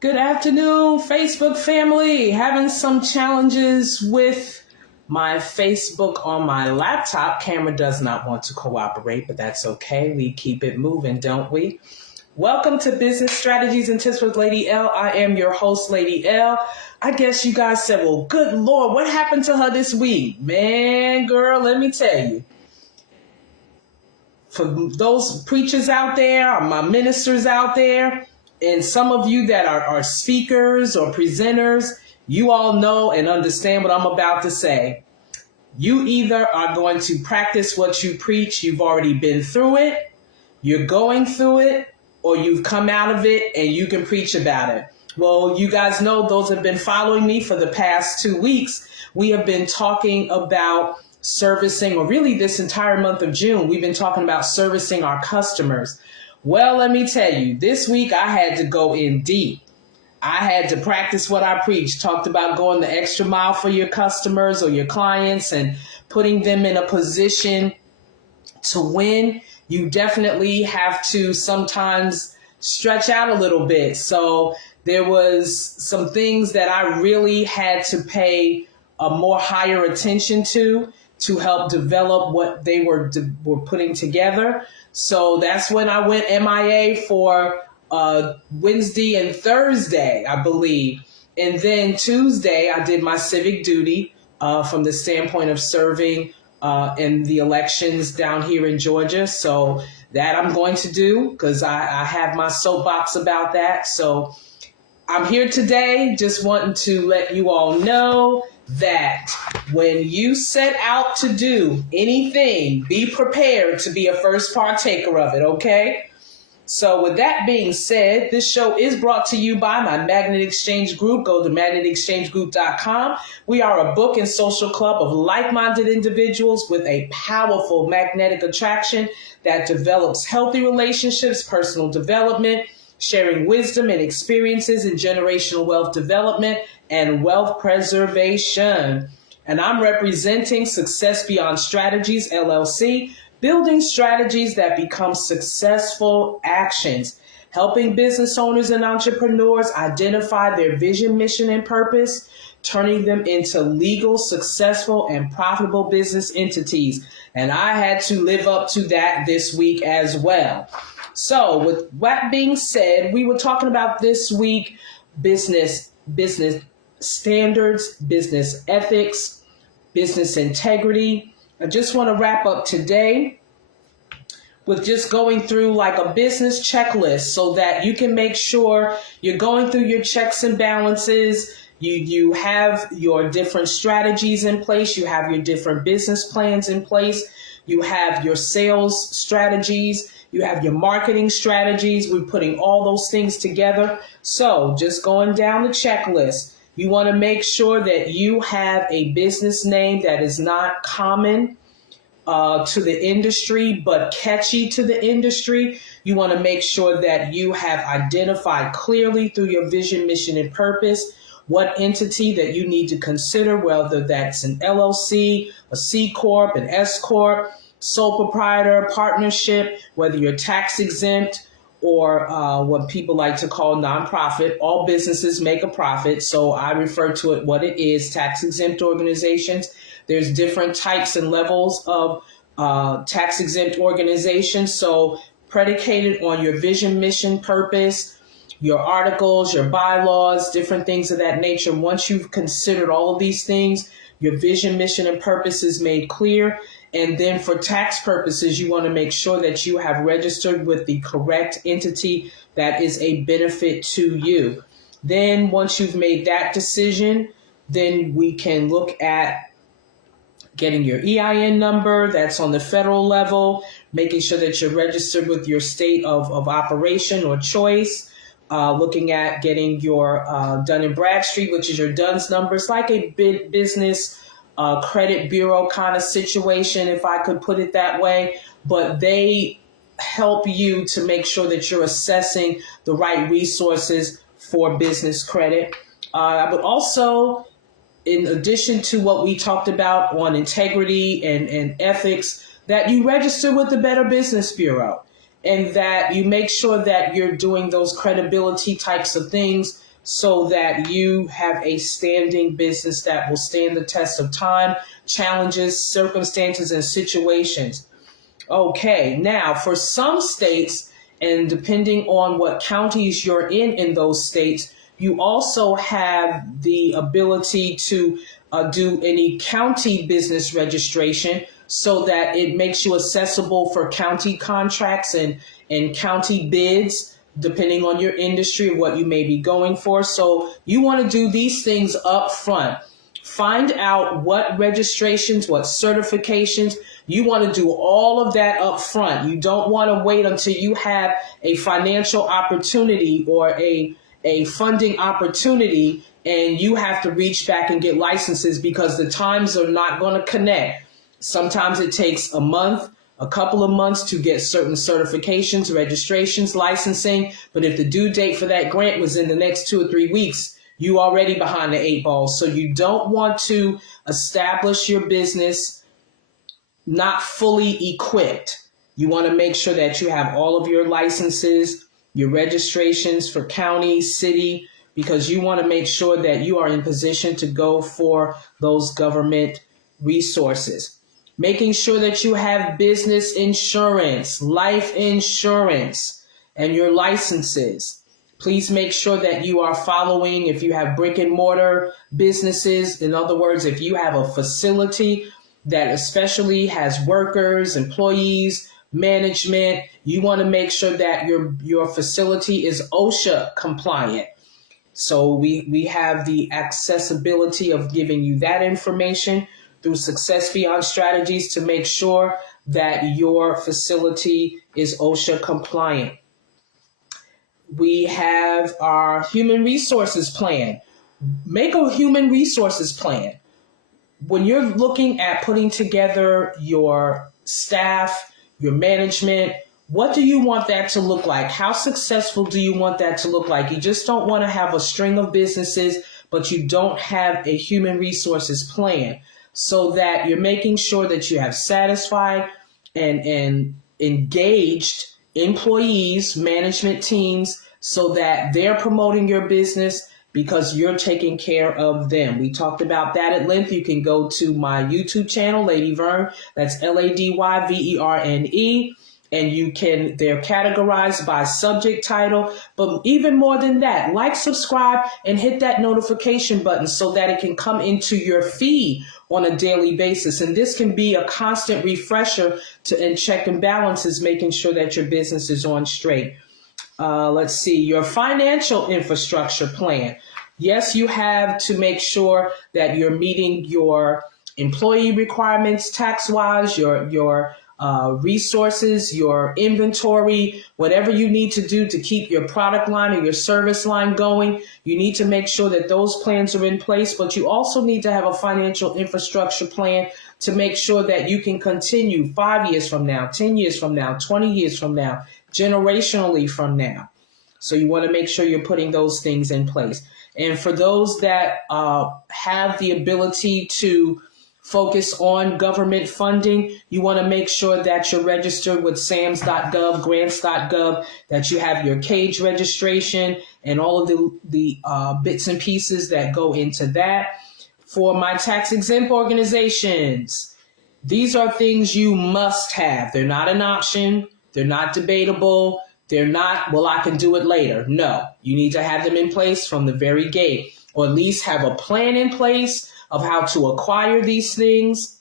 Good afternoon, Facebook family. Having some challenges with my Facebook on my laptop. Camera does not want to cooperate, but that's okay. We keep it moving, don't we? Welcome to Business Strategies and Tips with Lady L. I am your host, Lady L. I guess you guys said, well, good Lord, what happened to her this week? Man, girl, let me tell you. For those preachers out there, or my ministers out there, and some of you that are speakers or presenters, you all know and understand what I'm about to say. You either are going to practice what you preach, you've already been through it, you're going through it, or you've come out of it and you can preach about it. Well, you guys know, those have been following me for the past 2 weeks. We have been talking about servicing, or really this entire month of June, we've been talking about servicing our customers. Well, let me tell you, this week I had to go in deep. I had to practice what I preach. Talked about going the extra mile for your customers or your clients and putting them in a position to win. You definitely have to sometimes stretch out a little bit. So there was some things that I really had to pay a more higher attention to help develop what they were putting together. So that's when I went MIA for Wednesday and Thursday, I believe. And then Tuesday, I did my civic duty from the standpoint of serving in the elections down here in Georgia. So that I'm going to do, because I have my soapbox about that. So I'm here today just wanting to let you all know that when you set out to do anything, be prepared to be a first partaker of it, okay? So with that being said, this show is brought to you by my Magnet Exchange Group. Go to magnetexchangegroup.com. We are a book and social club of like-minded individuals with a powerful magnetic attraction that develops healthy relationships, personal development, sharing wisdom and experiences in generational wealth development and wealth preservation. And I'm representing Success Beyond Strategies, LLC, building strategies that become successful actions, helping business owners and entrepreneurs identify their vision, mission, and purpose, turning them into legal, successful, and profitable business entities. And I had to live up to that this week as well. So with that being said, we were talking about this week business standards, business ethics, business integrity. I just want to wrap up today with just going through like a business checklist so that you can make sure you're going through your checks and balances. You have your different strategies in place. You have your different business plans in place. You have your sales strategies. You have your marketing strategies. We're putting all those things together. So just going down the checklist, you want to make sure that you have a business name that is not common to the industry, but catchy to the industry. You want to make sure that you have identified clearly through your vision, mission, and purpose what entity that you need to consider, whether that's an LLC, a C Corp, an S Corp, sole proprietor, partnership, whether you're tax exempt or what people like to call nonprofit. All businesses make a profit, so I refer to it what it is, tax exempt organizations. There's different types and levels of tax exempt organizations, so predicated on your vision, mission, purpose, your articles, your bylaws, different things of that nature. Once you've considered all of these things, your vision, mission, and purpose is made clear. And then for tax purposes, you want to make sure that you have registered with the correct entity that is a benefit to you. Then once you've made that decision, then we can look at getting your EIN number. That's on the federal level, making sure that you're registered with your state of operation or choice. Looking at getting your Dun & Bradstreet, which is your DUNS number. It's like a big business credit bureau kind of situation, if I could put it that way. But they help you to make sure that you're assessing the right resources for business credit. I would also, in addition to what we talked about on integrity and ethics, that you register with the Better Business Bureau. And that you make sure that you're doing those credibility types of things so that you have a standing business that will stand the test of time, challenges, circumstances, and situations. Okay, now for some states, and depending on what counties you're in those states, you also have the ability to do any county business registration so that it makes you accessible for county contracts and county bids, depending on your industry, what you may be going for. So you want to do these things up front. Find out what registrations, what certifications. You want to do all of that up front. You don't want to wait until you have a financial opportunity or a funding opportunity and you have to reach back and get licenses, because the times are not going to connect. Sometimes it takes a month, a couple of months to get certain certifications, registrations, licensing. But if the due date for that grant was in the next 2 or 3 weeks, you already behind the 8 ball. So you don't want to establish your business not fully equipped. You want to make sure that you have all of your licenses, your registrations for county, city, because you want to make sure that you are in position to go for those government resources. Making sure that you have business insurance, life insurance, and your licenses. Please make sure that you are following, if you have brick and mortar businesses, in other words, if you have a facility that especially has workers, employees, management, you want to make sure that your facility is OSHA compliant. So we have the accessibility of giving you that information through Success Beyond Strategies to make sure that your facility is OSHA compliant. We have our human resources plan. Make a human resources plan. When you're looking at putting together your staff, your management, what do you want that to look like? How successful do you want that to look like? You just don't want to have a string of businesses, but you don't have a human resources plan, so that you're making sure that you have satisfied and engaged employees, management teams, so that they're promoting your business because you're taking care of them. We talked about that at length. You can go to my YouTube channel, Lady Verne. That's LadyVerne. And they're categorized by subject title. But even more than that, like, subscribe, and hit that notification button so that it can come into your feed on a daily basis. And this can be a constant refresher and check and balances, making sure that your business is on straight. Let's see, your financial infrastructure plan. Yes, you have to make sure that you're meeting your employee requirements tax-wise, your resources, your inventory, whatever you need to do to keep your product line or your service line going. You need to make sure that those plans are in place, but you also need to have a financial infrastructure plan to make sure that you can continue 5 years from now, 10 years from now, 20 years from now, generationally from now. So you want to make sure you're putting those things in place. And for those that have the ability to focus on government funding, you want to make sure that you're registered with SAMS.gov, grants.gov, that you have your CAGE registration and all of the bits and pieces that go into that. For my tax exempt organizations, these are things you must have. They're not an option. They're not debatable. They're not, well, I can do it later. No, you need to have them in place from the very gate, or at least have a plan in place of how to acquire these things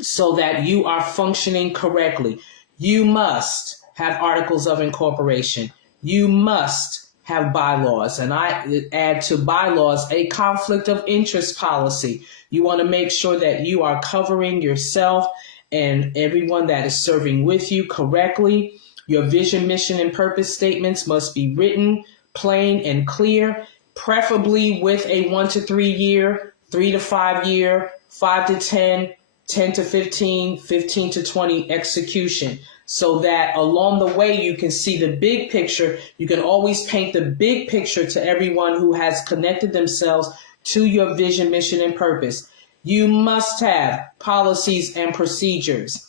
so that you are functioning correctly. You must have articles of incorporation. You must have bylaws. And I add to bylaws a conflict of interest policy. You want to make sure that you are covering yourself and everyone that is serving with you correctly. Your vision, mission, and purpose statements must be written, plain, and clear, preferably with a 1 to 3 year, 3 to 5 year, 5 to 10, 10 to 15, 15 to 20 execution, so that along the way you can see the big picture. You can always paint the big picture to everyone who has connected themselves to your vision, mission, and purpose. You must have policies and procedures.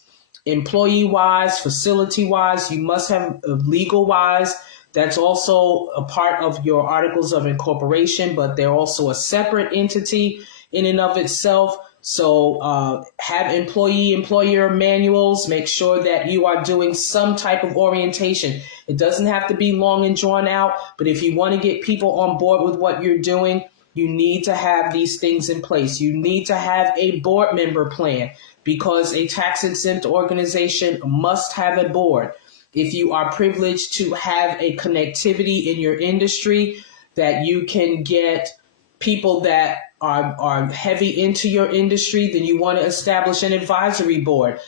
Employee-wise, facility-wise, you must have legal-wise, That's also a part of your articles of incorporation, but they're also a separate entity in and of itself. So have employer manuals. Make sure that you are doing some type of orientation. It doesn't have to be long and drawn out, but if you want to get people on board with what you're doing, you need to have these things in place. You need to have a board member plan, because a tax exempt organization must have a board. If you are privileged to have a connectivity in your industry, that you can get people that are heavy into your industry, then you want to establish an advisory board.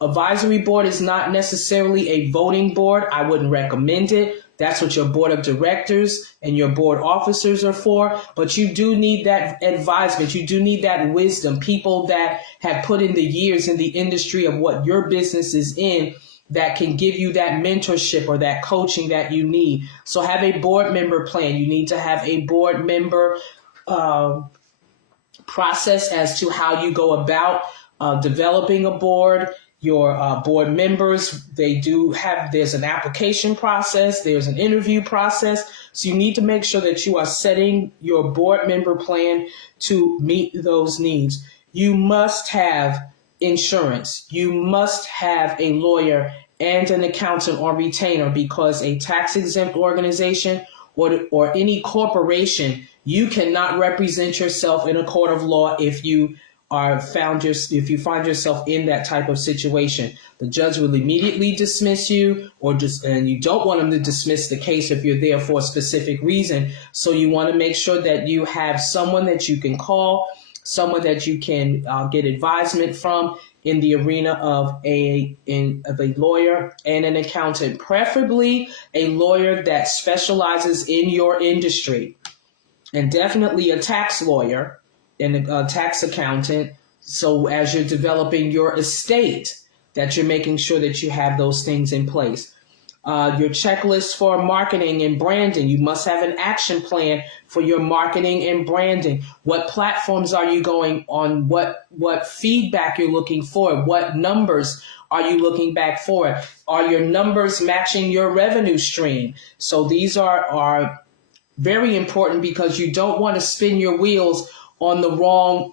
Advisory board is not necessarily a voting board. I wouldn't recommend it. That's what your board of directors and your board officers are for. But you do need that advisement. You do need that wisdom. People that have put in the years in the industry of what your business is in, that can give you that mentorship or that coaching that you need. So have a board member plan. You need to have a board member process as to how you go about developing a board. Your board members, there's an application process, there's an interview process. So you need to make sure that you are setting your board member plan to meet those needs. You must have insurance. You must have a lawyer and an accountant or retainer, because a tax exempt organization or any corporation, you cannot represent yourself in a court of law if you find yourself in that type of situation. The judge will immediately dismiss you, and you don't want them to dismiss the case if you're there for a specific reason. So you want to make sure that you have someone that you can call, someone that you can get advisement from in the arena of a lawyer and an accountant, preferably a lawyer that specializes in your industry, and definitely a tax lawyer and a tax accountant. So as you're developing your estate, that you're making sure that you have those things in place. Your checklist for marketing and branding. You must have an action plan for your marketing and branding. What platforms are you going on? What feedback you're looking for? What numbers are you looking back for? Are your numbers matching your revenue stream? So these are very important, because you don't want to spin your wheels on the wrong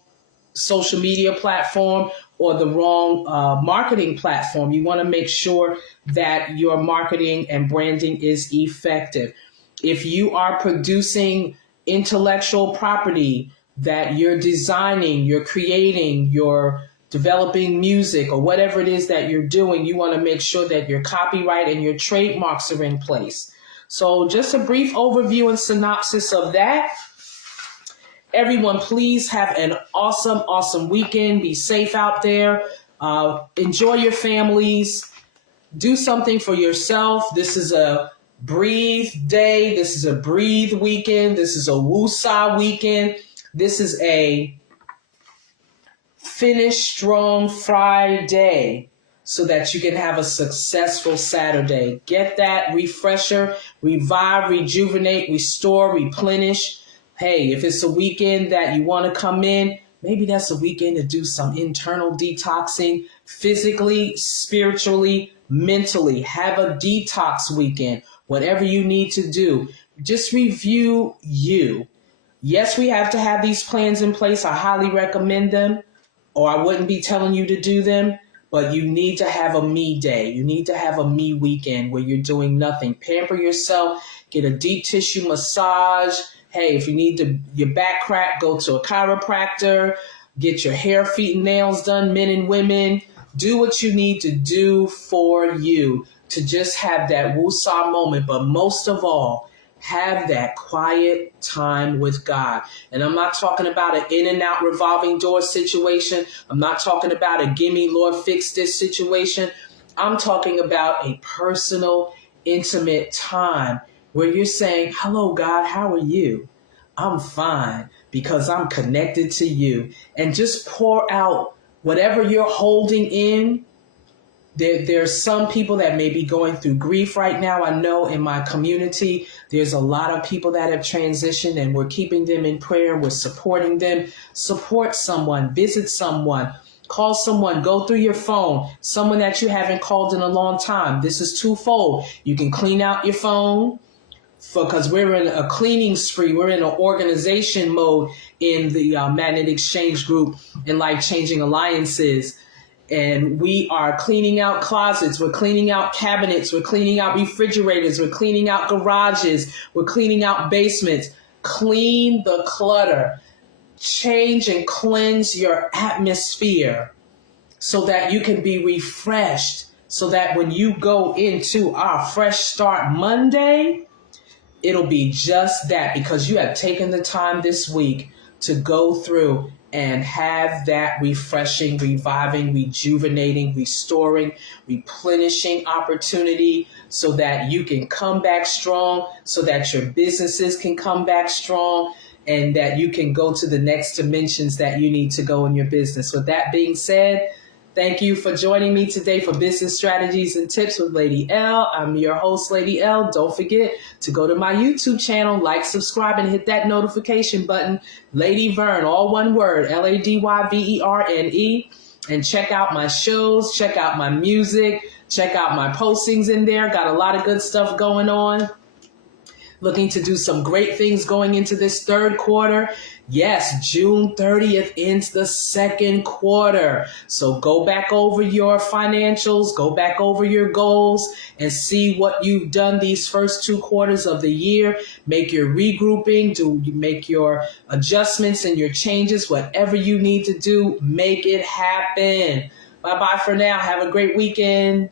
social media platform or the wrong marketing platform. You want to make sure that your marketing and branding is effective. If you are producing intellectual property that you're designing, you're creating, you're developing music, or whatever it is that you're doing, you want to make sure that your copyright and your trademarks are in place. So just a brief overview and synopsis of that. Everyone, please have an awesome, awesome weekend. Be safe out there. Enjoy your families. Do something for yourself. This is a breathe day. This is a breathe weekend. This is a woosah weekend. This is a finish strong Friday, so that you can have a successful Saturday. Get that refresher, revive, rejuvenate, restore, replenish. Hey, if it's a weekend that you want to come in, maybe that's a weekend to do some internal detoxing, physically, spiritually, mentally. Have a detox weekend, whatever you need to do. Just review you. Yes, we have to have these plans in place. I highly recommend them, or I wouldn't be telling you to do them. But you need to have a me day. You need to have a me weekend where you're doing nothing. Pamper yourself. Get a deep tissue massage. Hey, if you need your back crack, go to a chiropractor. Get your hair, feet, and nails done, men and women. Do what you need to do for you to just have that woosah moment. But most of all, have that quiet time with God. And I'm not talking about an in and out revolving door situation. I'm not talking about a gimme, Lord, fix this situation. I'm talking about a personal, intimate time where you're saying, hello, God, how are you? I'm fine, because I'm connected to you. And just pour out whatever you're holding in. There's some people that may be going through grief right now. I know in my community, there's a lot of people that have transitioned, and we're keeping them in prayer. We're supporting them. Support someone, visit someone, call someone, go through your phone, someone that you haven't called in a long time. This is twofold. You can clean out your phone because we're in a cleaning spree. We're in an organization mode in the Magnet Exchange Group and Life Changing Alliances. And we are cleaning out closets. We're cleaning out cabinets. We're cleaning out refrigerators. We're cleaning out garages. We're cleaning out basements. Clean the clutter. Change and cleanse your atmosphere so that you can be refreshed. So that when you go into our Fresh Start Monday, it'll be just that, because you have taken the time this week to go through and have that refreshing, reviving, rejuvenating, restoring, replenishing opportunity so that you can come back strong, so that your businesses can come back strong, and that you can go to the next dimensions that you need to go in your business. With that being said, thank you for joining me today for Business Strategies and Tips with Lady L. I'm your host, Lady L. Don't forget to go to my YouTube channel, like, subscribe, and hit that notification button. Lady Verne, all one word, LadyVerne. And check out my shows, check out my music, check out my postings in there. Got a lot of good stuff going on. Looking to do some great things going into this third quarter. Yes, June 30th ends the second quarter. So go back over your financials, go back over your goals, and see what you've done these first 2 quarters of the year. Make your regrouping, make your adjustments and your changes, whatever you need to do, make it happen. Bye-bye for now. Have a great weekend.